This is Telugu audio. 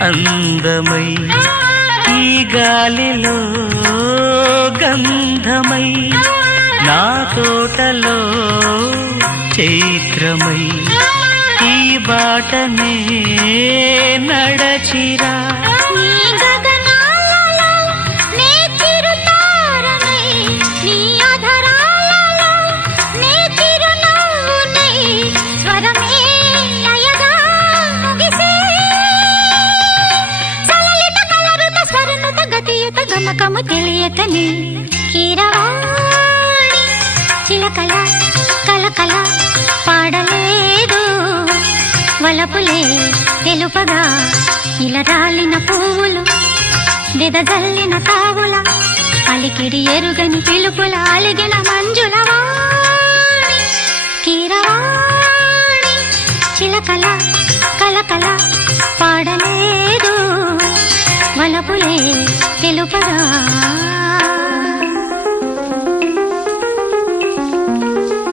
అందమై ఈ గాలిలో గంధమై నా తోటలో చైత్రమై ఈ బాటనే నడచిరా గమకము తెలియకని కీరవాణి చిలకల కలకల పాడలేదు వలపులే తెలుపగా ఇలా రాలిన పువ్వులు వెదజల్లిన తావుల అలికిడి ఎరుగని పిలుపుల అలిగిన మంజుల వాణి కీరవాణి చిలకల కలకల పాడలేదు వలపులే తెలుపగా